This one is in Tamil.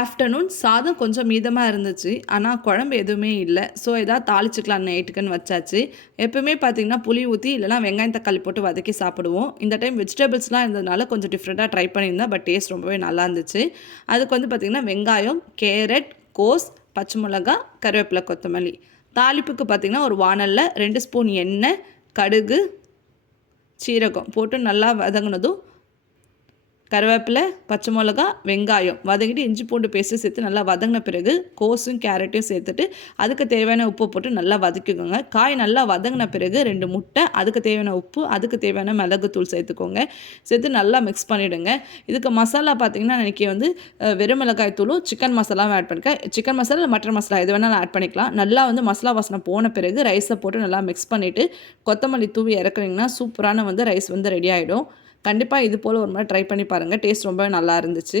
ஆஃப்டர்நூன் சாதம் கொஞ்சம் மீதமாக இருந்துச்சு. ஆனால் குழம்பு எதுவுமே இல்லை. ஸோ ஏதாவது தாளிச்சுக்கலாம் நைட்டுக்குன்னு வச்சாச்சு. எப்பவுமே பார்த்தீங்கன்னா புளி ஊற்றி இல்லைனா வெங்காயம் தக்காளி போட்டு வதக்கி சாப்பிடுவோம். இந்த டைம் வெஜிடபிள்ஸ்லாம் இருந்ததுனால கொஞ்சம் டிஃப்ரெண்ட்டாக ட்ரை பண்ணியிருந்தேன். பட் டேஸ்ட் ரொம்பவே நல்லா இருந்துச்சு. அதுக்கு வந்து பார்த்திங்கன்னா வெங்காயம், கேரட், கோஸ், பச்சை மிளகா, கருவேப்பிலை, கொத்தமல்லி. தாளிப்புக்கு பார்த்திங்கன்னா ஒரு வாணலில் 2 ஸ்பூன் எண்ணெய், கடுகு, சீரகம் போட்டு நல்லா வதங்கினதும் கருவேப்பிலை, பச்சை மிளகா, வெங்காயம் வதக்கிட்டு இஞ்சி பூண்டு பேஸ்ட்டு சேர்த்து நல்லா வதங்கின பிறகு கோஸும் கேரட்டையும் சேர்த்துட்டு அதுக்கு தேவையான உப்பு போட்டு நல்லா வதக்கிக்கோங்க. காய் நல்லா வதங்கின பிறகு 2 முட்டை, அதுக்கு தேவையான உப்பு, அதுக்கு தேவையான மிளகுத்தூள் சேர்த்துக்கோங்க. சேர்த்து நல்லா மிக்ஸ் பண்ணிவிடுங்க. இதுக்கு மசாலா பார்த்திங்கன்னா இன்றைக்கி வந்து வெறும் மிளகாய் தூளும் சிக்கன் மசாலாவும் ஆட் பண்ணியிருக்கேன். சிக்கன் மசாலா இல்லை மட்டன் மசாலா எது வேணாலும் ஆட் பண்ணிக்கலாம். நல்லா வந்து மசாலா வாசனை போன பிறகு ரைஸை போட்டு நல்லா மிக்ஸ் பண்ணிவிட்டு கொத்தமல்லி தூவி இறக்குனீங்கன்னா சூப்பரான வந்து ரைஸ் வந்து ரெடி ஆகிடும். கண்டிப்பாக இது போல் ஒரு முறை ட்ரை பண்ணி பாருங்கள். டேஸ்ட் ரொம்பவே நல்லா இருந்துச்சு.